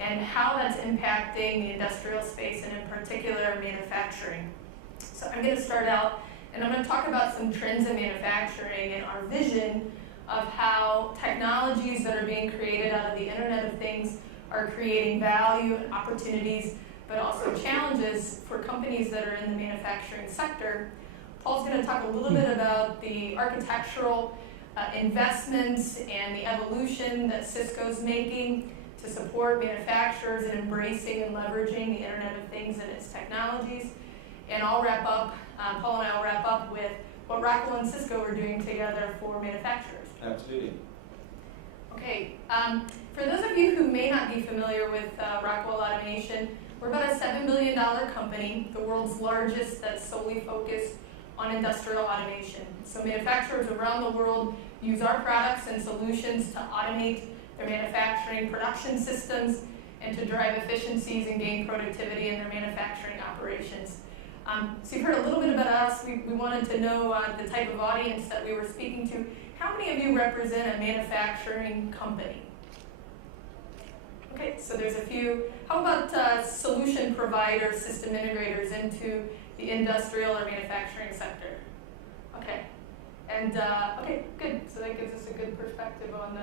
and how that's impacting the industrial space and in particular manufacturing. So I'm going to start out and I'm going to talk about some trends in manufacturing and our vision of how technologies that are being created out of the Internet of Things are creating value and opportunities, but also challenges for companies that are in the manufacturing sector. Paul's going to talk a little bit about the architectural investments and the evolution that Cisco's making to support manufacturers in embracing and leveraging the Internet of Things and its technologies. And I'll wrap up, Paul and I will wrap up with what Rockwell and Cisco are doing together for manufacturers. Absolutely. Okay, for those of you who may not be familiar with Rockwell Automation, we're about a $7 billion company, the world's largest that's solely focused on industrial automation. So manufacturers around the world use our products and solutions to automate their manufacturing production systems and to drive efficiencies and gain productivity in their manufacturing operations. So you've heard a little bit about us. We wanted to know the type of audience that we were speaking to. How many of you represent a manufacturing company? Okay, so there's a few. How about solution providers, system integrators into the industrial or manufacturing sector? Okay, and okay, good. So that gives us a good perspective on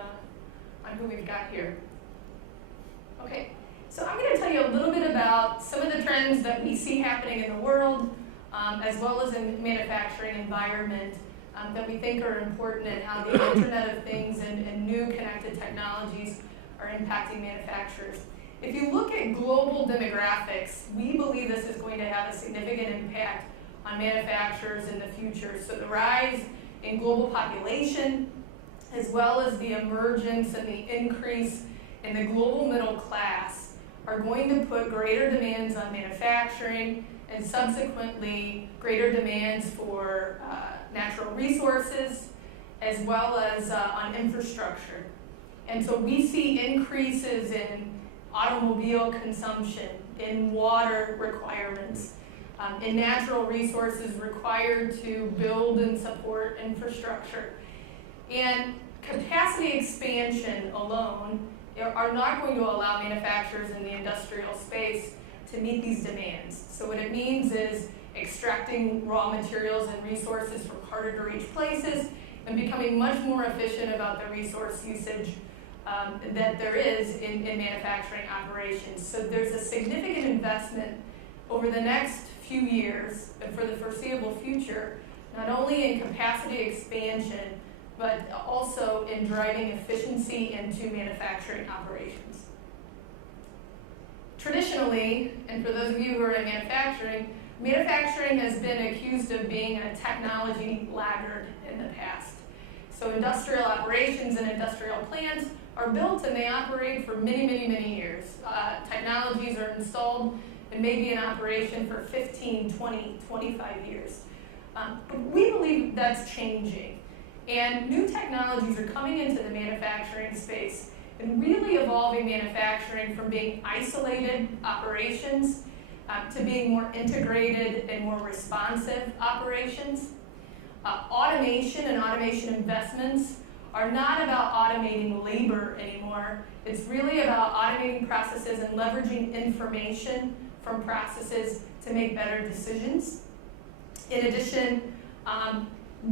who we've got here. Okay, so I'm going to tell you a little bit about some of the trends that we see happening in the world, as well as in the manufacturing environment, that we think are important and how the Internet of Things and new connected technologies are impacting manufacturers. If you look at global demographics, we believe this is going to have a significant impact on manufacturers in the future. So the rise in global population, as well as the emergence and the increase in the global middle class, are going to put greater demands on manufacturing and subsequently greater demands for natural resources, as well as on infrastructure. And so we see increases in automobile consumption, in water requirements, in natural resources required to build and support infrastructure. And capacity expansion alone are not going to allow manufacturers in the industrial space to meet these demands. So what it means is extracting raw materials and resources from harder to reach places and becoming much more efficient about the resource usage that there is in manufacturing operations. So there's a significant investment over the next few years and for the foreseeable future, not only in capacity expansion, but also in driving efficiency into manufacturing operations. Traditionally, and for those of you who are in manufacturing has been accused of being a technology laggard in the past. So industrial operations and industrial plants are built and they operate for many, many, many years. Technologies are installed and may be in operation for 15, 20, 25 years. But we believe that's changing. And new technologies are coming into the manufacturing space and really evolving manufacturing from being isolated operations to being more integrated and more responsive operations. Automation and automation investments are not about automating labor anymore. It's really about automating processes and leveraging information from processes to make better decisions. In addition,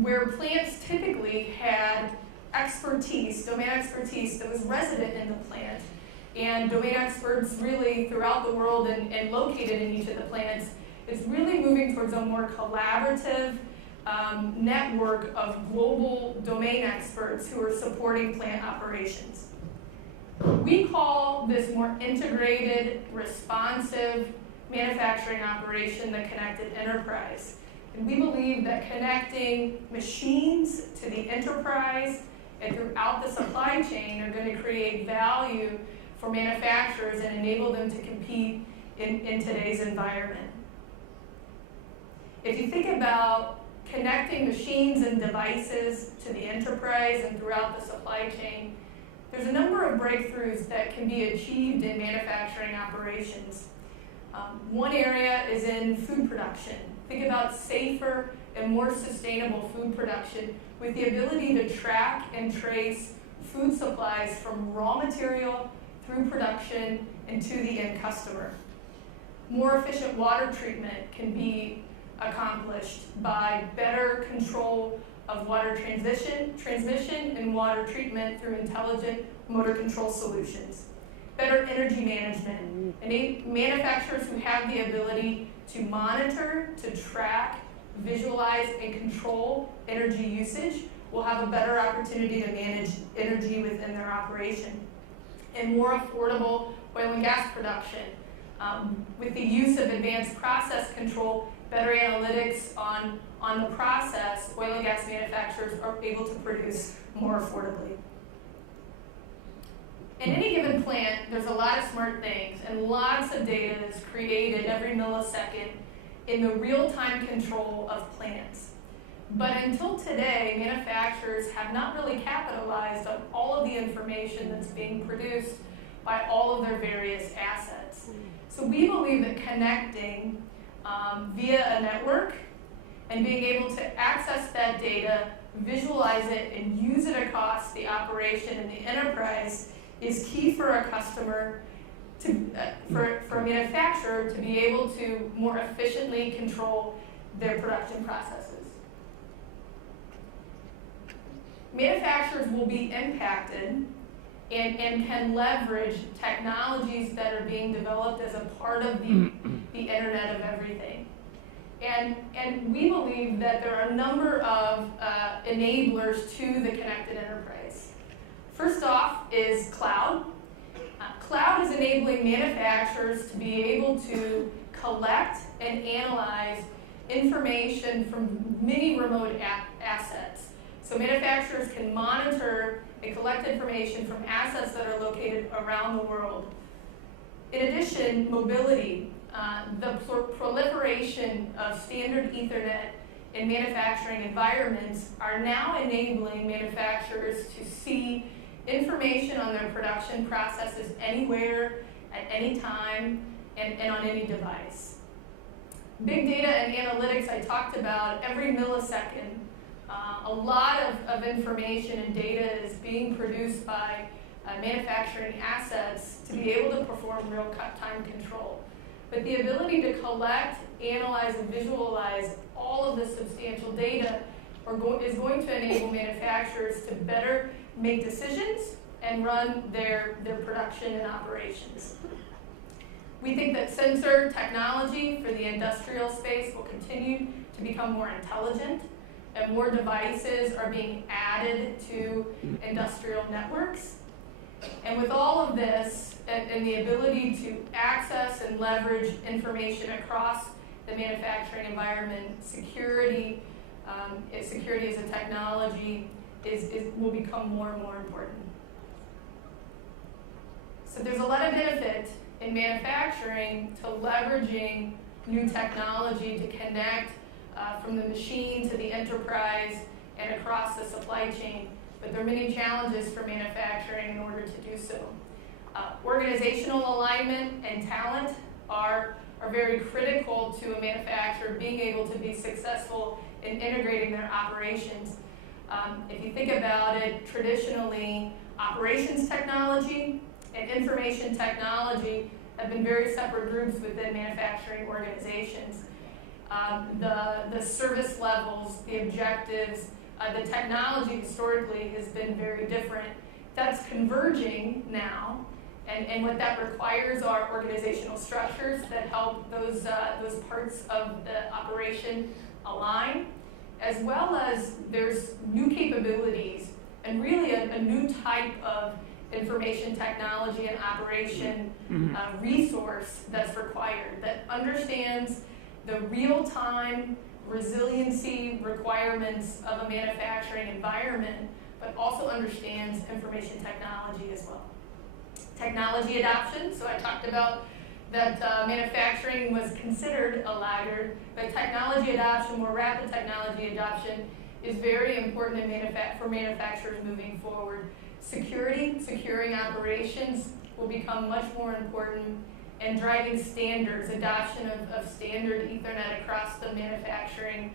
where plants typically had expertise, domain expertise that was resident in the plant, and domain experts really throughout the world and located in each of the plants, it's really moving towards a more collaborative network of global domain experts who are supporting plant operations. We call this more integrated, responsive manufacturing operation the connected enterprise. And we believe that connecting machines to the enterprise and throughout the supply chain are going to create value for manufacturers and enable them to compete in today's environment. If you think about connecting machines and devices to the enterprise and throughout the supply chain, there's a number of breakthroughs that can be achieved in manufacturing operations. One area is in food production. Think about safer and more sustainable food production with the ability to track and trace food supplies from raw material through production and to the end customer. More efficient water treatment can be accomplished by better control of water transmission and water treatment through intelligent motor control solutions. Better energy management. Manufacturers who have the ability to monitor, to track, visualize, and control energy usage will have a better opportunity to manage energy within their operation. And more affordable oil and gas production. With the use of advanced process control, better analytics on the process, oil and gas manufacturers are able to produce more affordably. In any given plant, there's a lot of smart things and lots of data that's created every millisecond in the real-time control of plants. But until today, manufacturers have not really capitalized on all of the information that's being produced by all of their various assets. So we believe that connecting via a network and being able to access that data, visualize it, and use it across the operation and the enterprise is key for a customer, for a manufacturer to be able to more efficiently control their production processes. Manufacturers will be impacted and can leverage technologies that are being developed as a part of the Internet of Everything. And we believe that there are a number of enablers to the connected enterprise. First off is cloud. Cloud is enabling manufacturers to be able to collect and analyze information from many remote assets. So manufacturers can monitor and collect information from assets that are located around the world. In addition, mobility. The proliferation of standard Ethernet in manufacturing environments are now enabling manufacturers to see information on their production processes anywhere, at any time, and on any device. Big data and analytics I talked about every millisecond. A lot of information and data is being produced by manufacturing assets to be able to perform real-time control. But the ability to collect, analyze, and visualize all of this substantial data is going to enable manufacturers to better make decisions and run their production and operations. We think that sensor technology for the industrial space will continue to become more intelligent, and more devices are being added to industrial networks. And with all of this, and the ability to access and leverage information across the manufacturing environment, security as a technology will become more and more important. So there's a lot of benefit in manufacturing to leveraging new technology to connect from the machine to the enterprise and across the supply chain. But there are many challenges for manufacturing in order to do so. Organizational alignment and talent are very critical to a manufacturer being able to be successful in integrating their operations. If you think about it, traditionally, operations technology and information technology have been very separate groups within manufacturing organizations. The service levels, the objectives, the technology historically has been very different. That's converging now, and what that requires are organizational structures that help those parts of the operation align, as well as there's new capabilities and really a new type of information technology and operation resource that's required that understands the real-time resiliency requirements of a manufacturing environment, but also understands information technology as well. Technology adoption, so I talked about that manufacturing was considered a laggard, but technology adoption, more rapid technology adoption, is very important for manufacturers moving forward. Securing operations will become much more important, and driving standards, adoption of standard Ethernet across the manufacturing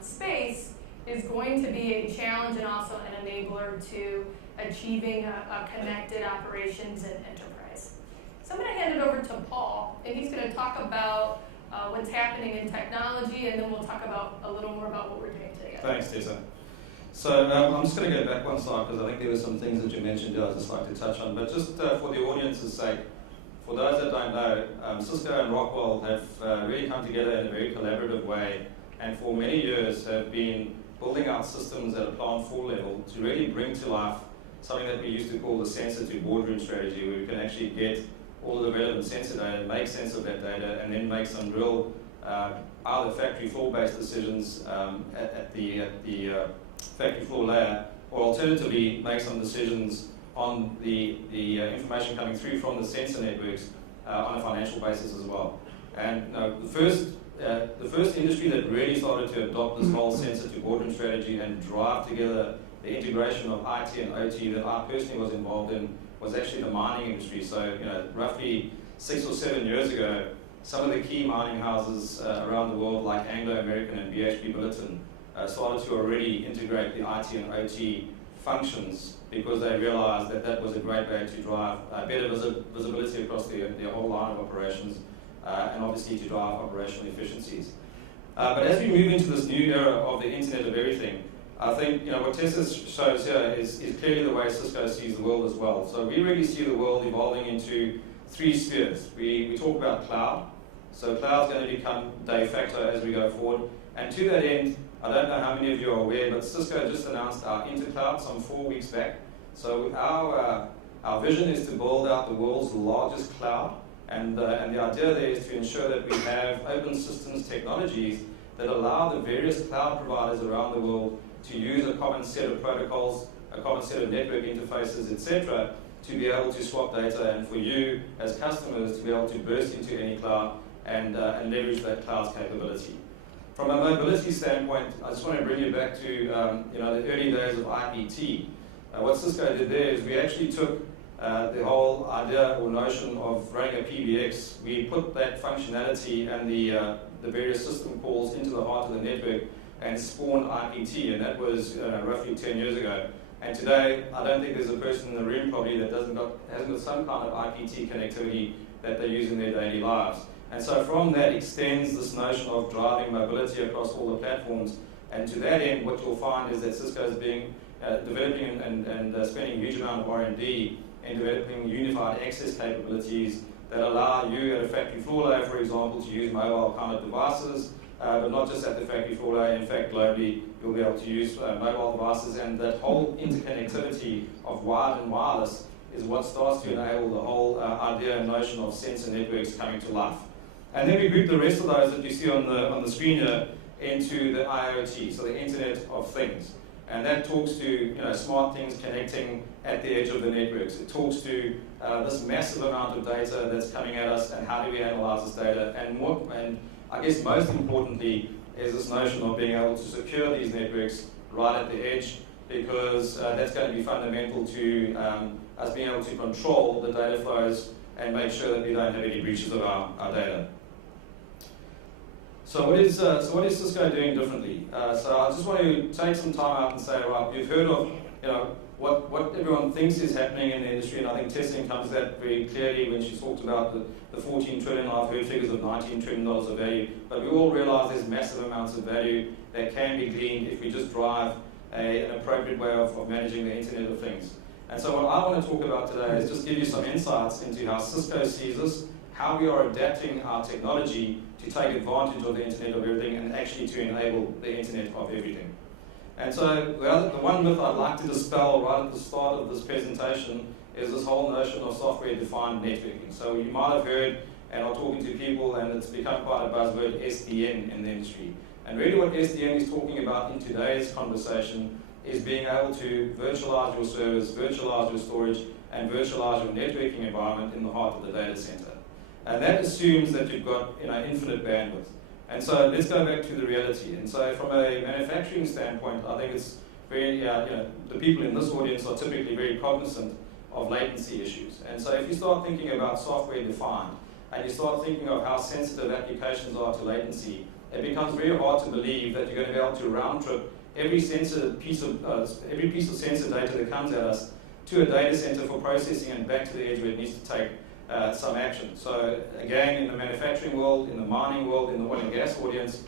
space is going to be a challenge and also an enabler to achieving a connected operations and enterprise. So I'm going to hand it over to Paul, and he's going to talk about what's happening in technology, and then we'll talk about a little more about what we're doing today. Thanks, Tessa. So I'm just going to go back one slide because I think there were some things that you mentioned that I'd just like to touch on. But just for the audience's sake, for those that don't know, Cisco and Rockwell have really come together in a very collaborative way, and for many years have been building out systems at a plant floor level to really bring to life something that we used to call the sensor to boardroom strategy, where we can actually get all of the relevant sensor data, make sense of that data, and then make some real either factory floor-based decisions at the factory floor layer, or alternatively make some decisions on the information coming through from the sensor networks on a financial basis as well. And the first industry that really started to adopt this whole sensor to boardroom strategy and drive together the integration of IT and OT that I personally was involved in was actually the mining industry. So, roughly 6 or 7 years ago, some of the key mining houses around the world, like Anglo American and BHP Billiton, started to already integrate the IT and OT functions because they realized that that was a great way to drive better visibility across the whole line of operations and obviously to drive operational efficiencies. But as we move into this new era of the Internet of Everything, I think what Tessa shows here is clearly the way Cisco sees the world as well. So we really see the world evolving into 3 spheres. We talk about cloud. So cloud's going to become de facto as we go forward. And to that end, I don't know how many of you are aware, but Cisco just announced our intercloud some 4 weeks back. So our vision is to build out the world's largest cloud. And the idea there is to ensure that we have open systems technologies that allow the various cloud providers around the world to use a common set of protocols, a common set of network interfaces, etc., to be able to swap data, and for you as customers to be able to burst into any cloud and leverage that cloud's capability. From a mobility standpoint, I just want to bring you back to the early days of IPT. What Cisco did there is we actually took the whole idea or notion of running a PBX. We put that functionality and the various system calls into the heart of the network and spawned IPT, and that was roughly 10 years ago. And today, I don't think there's a person in the room probably that hasn't got some kind of IPT connectivity that they use in their daily lives. And so from that extends this notion of driving mobility across all the platforms. And to that end, what you'll find is that Cisco is developing and spending a huge amount of R&D in developing unified access capabilities that allow you at a factory floor layer, for example, to use mobile kind of devices, but not just at the factory floor layer. In fact, globally, you'll be able to use mobile devices, and that whole interconnectivity of wired and wireless is what starts to enable the whole idea and notion of sensor networks coming to life. And then we group the rest of those that you see on the screen here into the IoT, so the Internet of Things. And that talks to smart things connecting at the edge of the networks. It talks to this massive amount of data that's coming at us, and how do we analyze this data, and I guess most importantly is this notion of being able to secure these networks right at the edge, because that's going to be fundamental to us being able to control the data flows and make sure that we don't have any breaches of our data. So what is Cisco doing differently? So I just want to take some time out and say, right, you've heard of what everyone thinks is happening in the industry, and I think Tessa encompassed that very clearly when she talked about the 14 trillion. I've heard figures of $19 trillion of value, but we all realize there's massive amounts of value that can be gleaned if we just drive an appropriate way of managing the Internet of Things. And so what I want to talk about today is just give you some insights into how Cisco sees this, how we are adapting our technology to take advantage of the Internet of Everything and actually to enable the Internet of Everything. And so the one myth I'd like to dispel right at the start of this presentation is this whole notion of software-defined networking. So you might have heard, and I'm talking to people, and it's become quite a buzzword, SDN in the industry. And really what SDN is talking about in today's conversation is being able to virtualize your servers, virtualize your storage, and virtualize your networking environment in the heart of the data center. And that assumes that you've got infinite bandwidth. And so let's go back to the reality. And so from a manufacturing standpoint, I think it's very, the people in this audience are typically very cognizant of latency issues. And so if you start thinking about software defined, and you start thinking of how sensitive applications are to latency, it becomes very hard to believe that you're going to be able to round trip every piece of sensor data that comes at us to a data center for processing and back to the edge where it needs to take some action. So again, in the manufacturing world, in the mining world, in the oil and gas audience,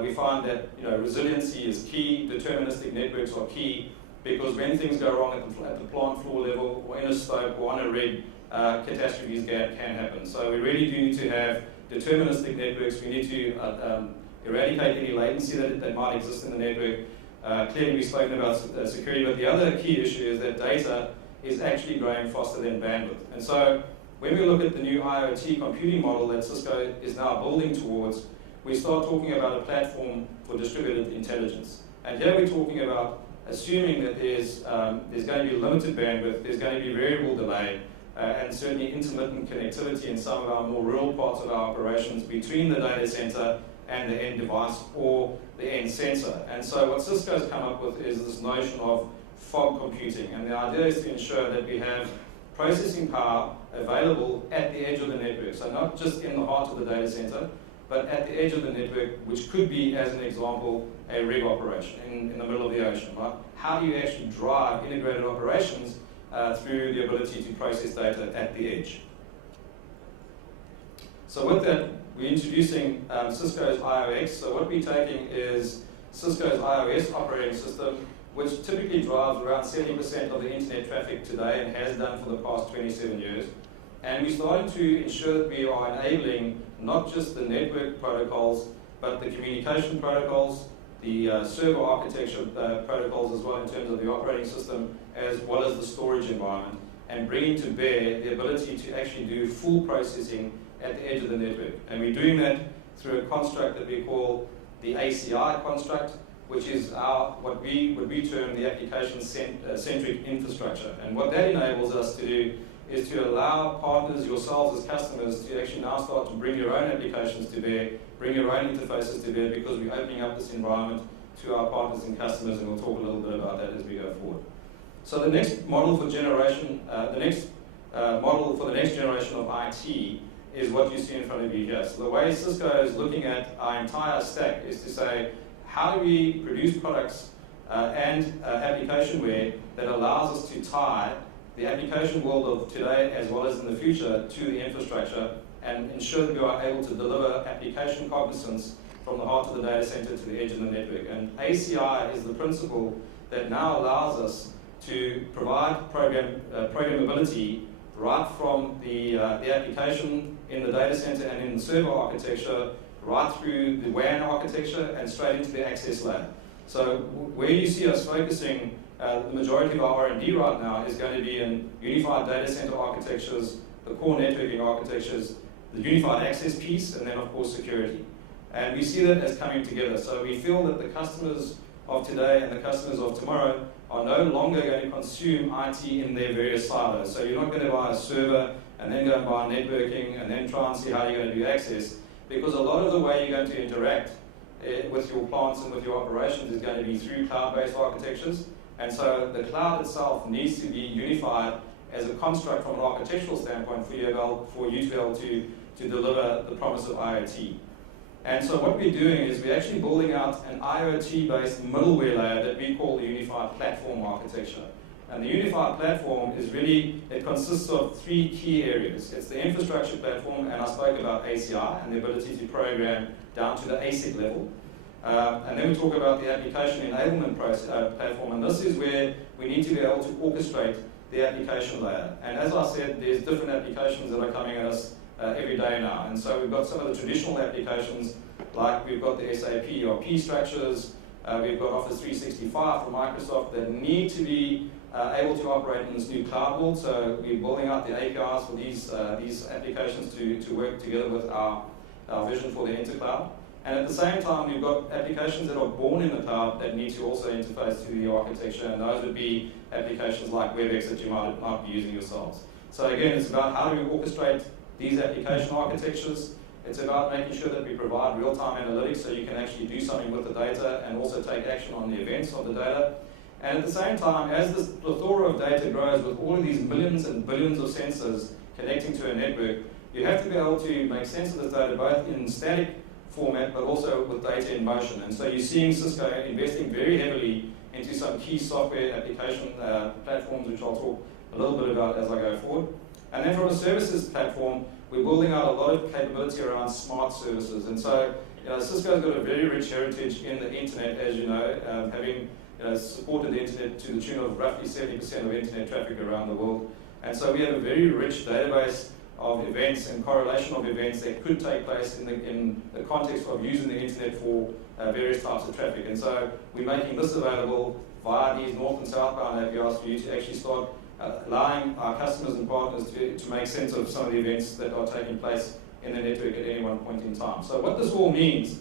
we find that resiliency is key, deterministic networks are key, because when things go wrong at the plant floor level or in a stope or on a rig, catastrophes can happen. So we really do need to have deterministic networks. We need to eradicate any latency that might exist in the network. Clearly we've spoken about security, but the other key issue is that data is actually growing faster than bandwidth. And so when we look at the new IoT computing model that Cisco is now building towards, we start talking about a platform for distributed intelligence. And here we're talking about assuming that there's going to be limited bandwidth, there's going to be variable delay, and certainly intermittent connectivity in some of our more rural parts of our operations between the data center and the end device or the end sensor. And so what Cisco's come up with is this notion of fog computing. And the idea is to ensure that we have processing power available at the edge of the network. So not just in the heart of the data center, but at the edge of the network, which could be, as an example, a rig operation in the middle of the ocean. Right? How do you actually drive integrated operations through the ability to process data at the edge? So with that, we're introducing Cisco's IOX. So what we're taking is Cisco's iOS operating system, which typically drives around 70% of the internet traffic today and has done for the past 27 years. And we're starting to ensure that we are enabling not just the network protocols, but the communication protocols, the server architecture protocols as well in terms of the operating system, as well as the storage environment, and bringing to bear the ability to actually do full processing at the edge of the network. And we're doing that through a construct that we call the ACI construct, which is what we term the application-centric infrastructure. And what that enables us to do is to allow partners, yourselves as customers, to actually now start to bring your own applications to bear, bring your own interfaces to bear, because we're opening up this environment to our partners and customers, and we'll talk a little bit about that as we go forward. So the next model for generation, model for the next generation of IT is what you see in front of you here. So the way Cisco is looking at our entire stack is to say, how do we produce products and applicationware that allows us to tie the application world of today as well as in the future to the infrastructure and ensure that we are able to deliver application cognizance from the heart of the data center to the edge of the network. And ACI is the principle that now allows us to provide programmability right from the application in the data center and in the server architecture, right through the WAN architecture and straight into the access layer. So where you see us focusing, the majority of our R&D right now is going to be in unified data center architectures, the core networking architectures, the unified access piece, and then of course security. And we see that as coming together. So we feel that the customers of today and the customers of tomorrow are no longer going to consume IT in their various silos. So you're not going to buy a server and then go and buy networking and then try and see how you're going to do access, because a lot of the way you're going to interact with your plants and with your operations is going to be through cloud-based architectures. And so the cloud itself needs to be unified as a construct from an architectural standpoint for you to be able to deliver the promise of IoT. And so what we're doing is we're actually building out an IoT-based middleware layer that we call the unified platform architecture. And the unified platform is really, it consists of three key areas. It's the infrastructure platform, and I spoke about ACI and the ability to program down to the ASIC level. And then we talk about the application enablement platform, and this is where we need to be able to orchestrate the application layer. And as I said, there's different applications that are coming at us every day now. And so we've got some of the traditional applications, like we've got the SAP ERP structures, we've got Office 365 from Microsoft that need to be able to operate in this new cloud world. So we're building out the APIs for these applications to work together with our vision for the intercloud. And at the same time, we've got applications that are born in the cloud that need to also interface to the architecture, and those would be applications like WebEx that you might be using yourselves. So again, it's about how do we orchestrate these application architectures. It's about making sure that we provide real-time analytics so you can actually do something with the data and also take action on the events of the data. And at the same time, as this plethora of data grows with all of these millions and billions of sensors connecting to a network, you have to be able to make sense of this data both in static format but also with data in motion. And so you're seeing Cisco investing very heavily into some key software application platforms, which I'll talk a little bit about as I go forward. And then from a services platform, we're building out a lot of capability around smart services. And so, Cisco's got a very rich heritage in the internet, as you know, having supported the internet to the tune of roughly 70% of internet traffic around the world. And so we have a very rich database of events and correlation of events that could take place in the context of using the internet for various types of traffic. And so we're making this available via these north and southbound APIs for you to actually start allowing our customers and partners to make sense of some of the events that are taking place in the network at any one point in time. So what this all means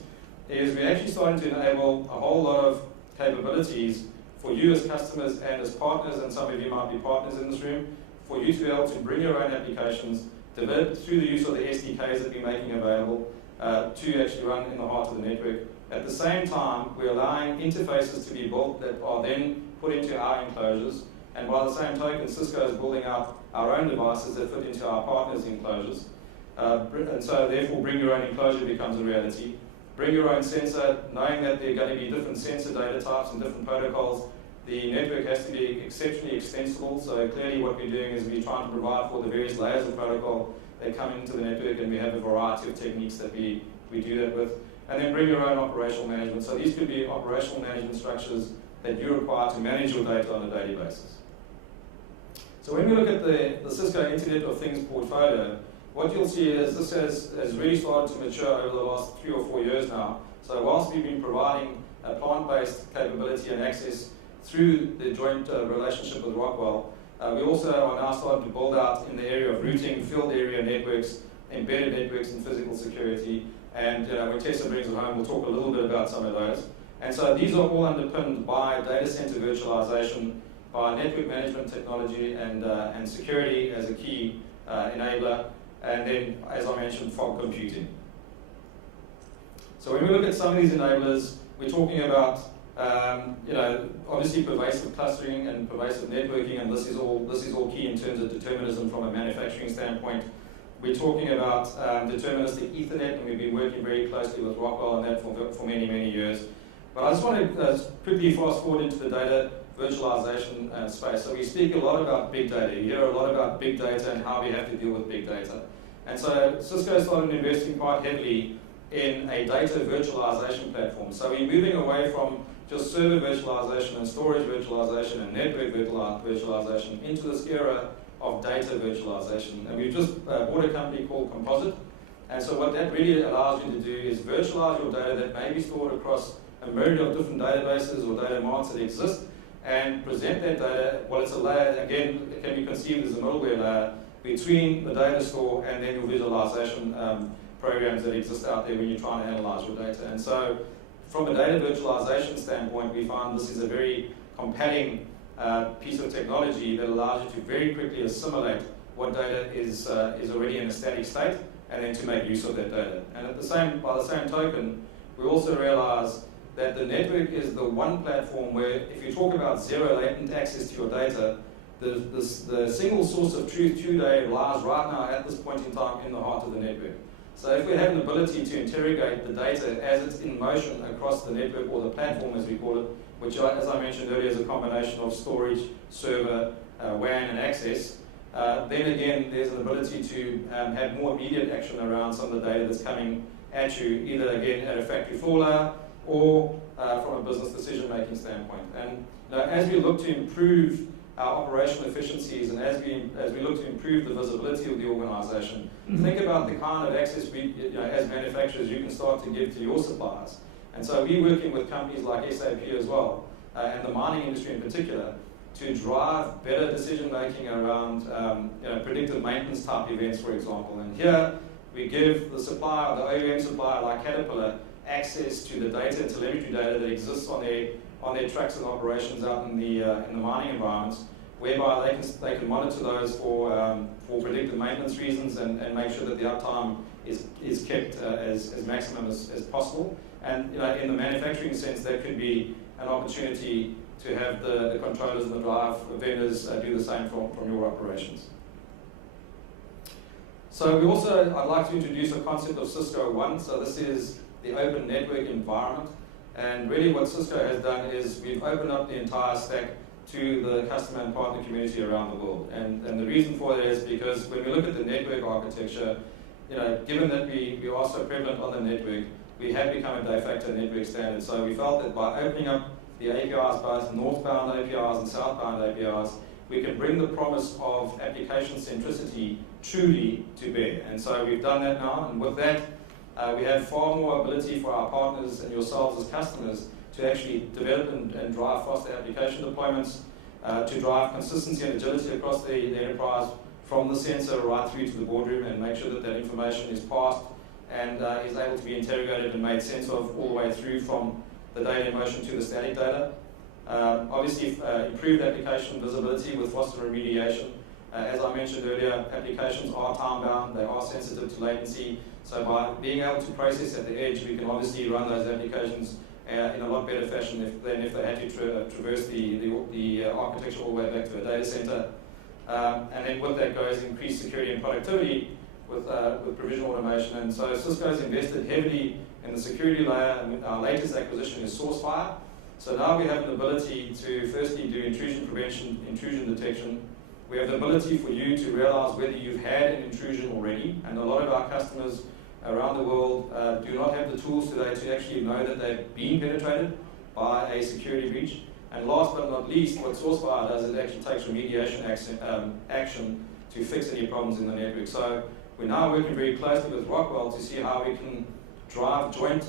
is we're actually starting to enable a whole lot of capabilities for you as customers and as partners, and some of you might be partners in this room, for you to be able to bring your own applications, develop through the use of the SDKs that we're making available to actually run in the heart of the network. At the same time, we're allowing interfaces to be built that are then put into our enclosures, and by the same token, Cisco is building out our own devices that fit into our partners' enclosures. And so therefore, bring your own enclosure becomes a reality. Bring your own sensor, knowing that there are going to be different sensor data types and different protocols. The network has to be exceptionally extensible, so clearly what we're doing is we're trying to provide for the various layers of protocol that come into the network, and we have a variety of techniques that we do that with. And then bring your own operational management. So these could be operational management structures that you require to manage your data on a daily basis. So when we look at the Cisco Internet of Things portfolio, what you'll see is this has really started to mature over the last 3 or 4 years now. So whilst we've been providing a plant-based capability and access through the joint relationship with Rockwell, we also are now starting to build out in the area of routing, field area networks, embedded networks, and physical security. And when Tessa brings it home, we'll talk a little bit about some of those. And so these are all underpinned by data center virtualization, by network management technology, and security as a key enabler. And then, as I mentioned, fog computing. So when we look at some of these enablers, we're talking about, obviously pervasive clustering and pervasive networking, and this is all key in terms of determinism from a manufacturing standpoint. We're talking about deterministic Ethernet, and we've been working very closely with Rockwell on that for many, many years. But I just want to quickly fast forward into the data virtualization space. So we speak a lot about big data. You hear a lot about big data and how we have to deal with big data. And so Cisco started investing quite heavily in a data virtualization platform. So we're moving away from just server virtualization and storage virtualization and network virtualization into this era of data virtualization. And we've just bought a company called Composite. And so what that really allows you to do is virtualize your data that may be stored across a myriad of different databases or data marts that exist, and present that data. Well, it's a layer, again, it can be conceived as a middleware layer between the data store and then your visualization programs that exist out there when you're trying to analyze your data. And so from a data virtualization standpoint, we find this is a very compelling piece of technology that allows you to very quickly assimilate what data is already in a static state, and then to make use of that data. And by the same token, we also realize that the network is the one platform where, if you talk about zero latent access to your data, the single source of truth today lies right now at this point in time in the heart of the network. So if we have an ability to interrogate the data as it's in motion across the network, or the platform as we call it, which, as I mentioned earlier, is a combination of storage, server, WAN, and access, then again, there's an ability to have more immediate action around some of the data that's coming at you, either again at a factory floor layer or from a business decision-making standpoint. And as we look to improve our operational efficiencies, and as we look to improve the visibility of the organization, think about the kind of access we, as manufacturers, you can start to give to your suppliers. And so we're working with companies like SAP as well, and the mining industry in particular, to drive better decision-making around predictive maintenance type events, for example. And here we give the supplier, the OEM supplier like Caterpillar, access to the data and telemetry data that exists on their trucks and operations out in the mining environments, whereby they can monitor those for predictive maintenance reasons and make sure that the uptime is kept as maximum as possible. And in the manufacturing sense, that could be an opportunity to have the controllers and the drive vendors do the same from your operations. So I'd like to introduce a concept of Cisco One. So this is the open network environment. And really what Cisco has done is we've opened up the entire stack to the customer and partner community around the world. And the reason for that is because when we look at the network architecture, given that we are so prevalent on the network, we have become a de facto network standard. So we felt that by opening up the APIs, both northbound APIs and southbound APIs, we can bring the promise of application centricity truly to bear. And so we've done that now, and with that, we have far more ability for our partners and yourselves as customers to actually develop and drive faster application deployments, to drive consistency and agility across the enterprise from the sensor right through to the boardroom, and make sure that that information is passed and is able to be interrogated and made sense of all the way through from the data in motion to the static data. Obviously, improved application visibility with faster remediation. As I mentioned earlier, applications are time-bound, they are sensitive to latency, so by being able to process at the edge, we can obviously run those applications in a lot better fashion than if they had to traverse the architecture all the way back to a data center. And then with that goes increased security and productivity with provision automation. And so Cisco's invested heavily in the security layer, and our latest acquisition is SourceFire. So now we have an ability to firstly do intrusion prevention, intrusion detection. We have the ability for you to realize whether you've had an intrusion already, and a lot of our customers around the world do not have the tools today to actually know that they've been penetrated by a security breach. And last but not least, what SourceFire does is it actually takes remediation action to fix any problems in the network. So we're now working very closely with Rockwell to see how we can drive joint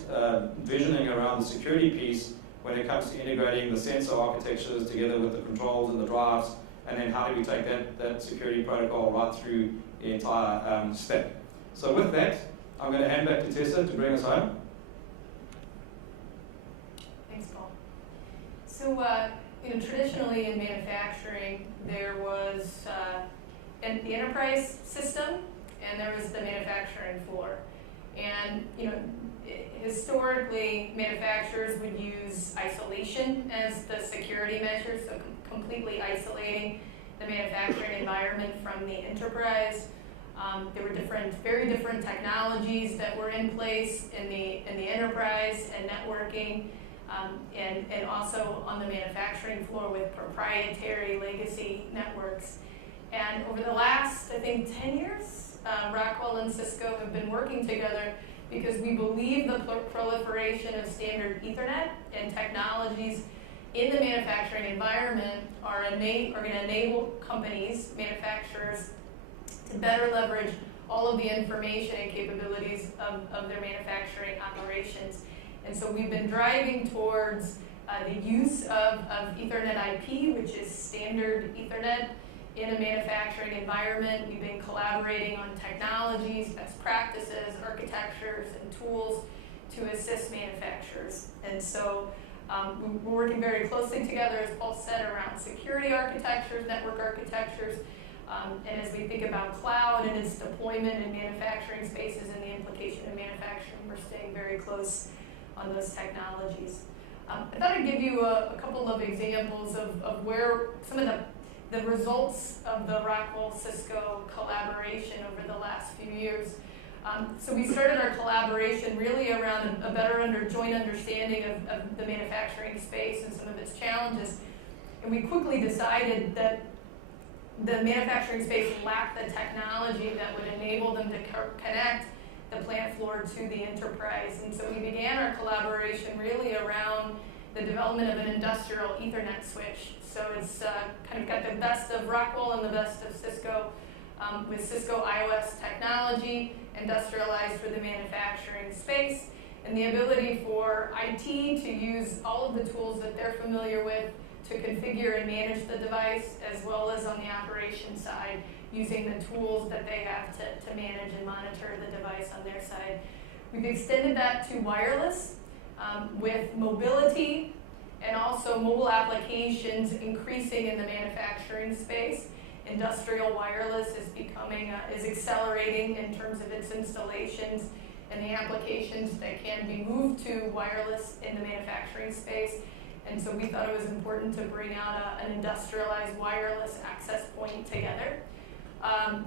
visioning around the security piece when it comes to integrating the sensor architectures together with the controls and the drives, and then how do we take that security protocol right through the entire stack. So with that, I'm going to hand back to Tessa to bring us home. Thanks, Paul. So, traditionally in manufacturing, there was the enterprise system, and there was the manufacturing floor. And historically, manufacturers would use isolation as the security measure, so completely isolating the manufacturing environment from the enterprise. There were very different technologies that were in place in the enterprise and networking, and also on the manufacturing floor with proprietary legacy networks. And over the last, I think, 10 years, Rockwell and Cisco have been working together because we believe the proliferation of standard Ethernet and technologies in the manufacturing environment are going to enable companies, manufacturers, to better leverage all of the information and capabilities of their manufacturing operations. And so we've been driving towards the use of Ethernet IP, which is standard Ethernet, in a manufacturing environment. We've been collaborating on technologies, best practices, architectures, and tools to assist manufacturers. And so we're working very closely together, as Paul said, around security architectures, network architectures, and as we think about cloud and its deployment in manufacturing spaces and the implication of manufacturing, we're staying very close on those technologies. I thought I'd give you a couple of examples of where some of the results of the Rockwell-Cisco collaboration over the last few years. So we started our collaboration really around a better joint understanding of the manufacturing space and some of its challenges. And we quickly decided that the manufacturing space lacked the technology that would enable them to connect the plant floor to the enterprise. And so we began our collaboration really around the development of an industrial Ethernet switch. So it's kind of got the best of Rockwell and the best of Cisco, with Cisco iOS technology industrialized for the manufacturing space, and the ability for IT to use all of the tools that they're familiar with to configure and manage the device, as well as on the operation side, using the tools that they have to manage and monitor the device on their side. We've extended that to wireless with mobility and also mobile applications increasing in the manufacturing space. Industrial wireless is accelerating in terms of its installations and the applications that can be moved to wireless in the manufacturing space. And so we thought it was important to bring out an industrialized wireless access point together.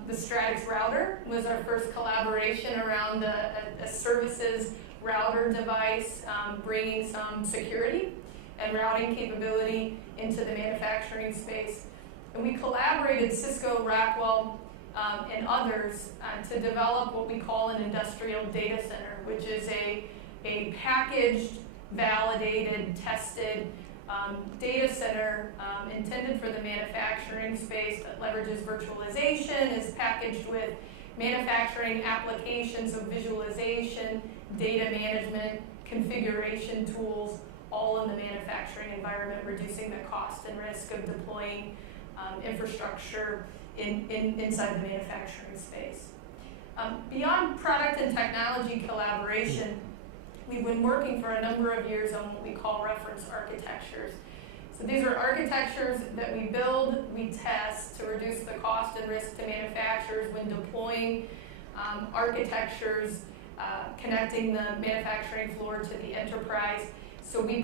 The Stratix router was our first collaboration around a services router device, bringing some security and routing capability into the manufacturing space. And we collaborated, Cisco, Rockwell, and others, to develop what we call an industrial data center, which is a packaged, validated, tested data center intended for the manufacturing space that leverages virtualization, is packaged with manufacturing applications of visualization, data management, configuration tools, all in the manufacturing environment, reducing the cost and risk of deploying infrastructure inside the manufacturing space. Beyond product and technology collaboration, we've been working for a number of years on what we call reference architectures. So these are architectures that we build, we test to reduce the cost and risk to manufacturers when deploying architectures, connecting the manufacturing floor to the enterprise. So we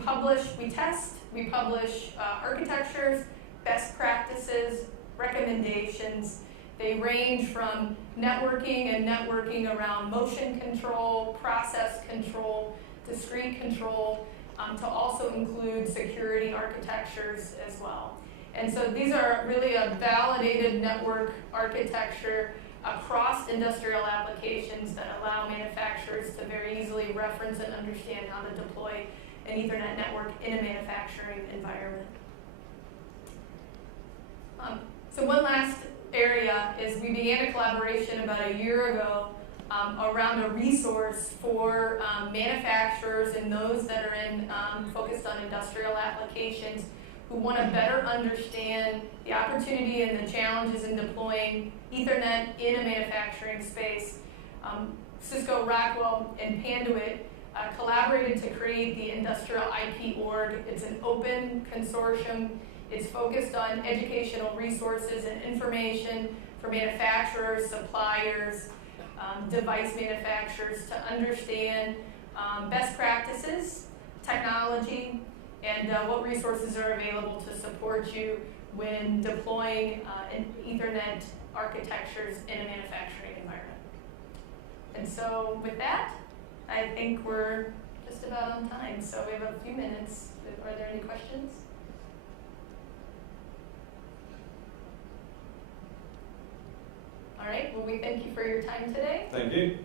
test, we publish architectures, best practices, recommendations. They range from networking around motion control, process control, discrete control, to also include security architectures as well. And so these are really a validated network architecture across industrial applications that allow manufacturers to very easily reference and understand how to deploy an Ethernet network in a manufacturing environment. So one last area is we began a collaboration about a year ago around a resource for manufacturers and those that are focused on industrial applications who want to better understand the opportunity and the challenges in deploying Ethernet in a manufacturing space. Cisco, Rockwell, and Panduit collaborated to create the Industrial IP Org. It's an open consortium. It's focused on educational resources and information for manufacturers, suppliers, device manufacturers to understand best practices, technology, and what resources are available to support you when deploying Ethernet architectures in a manufacturing environment. And so with that, I think we're just about on time. So we have a few minutes. Are there any questions? All right, well, we thank you for your time today. Thank you.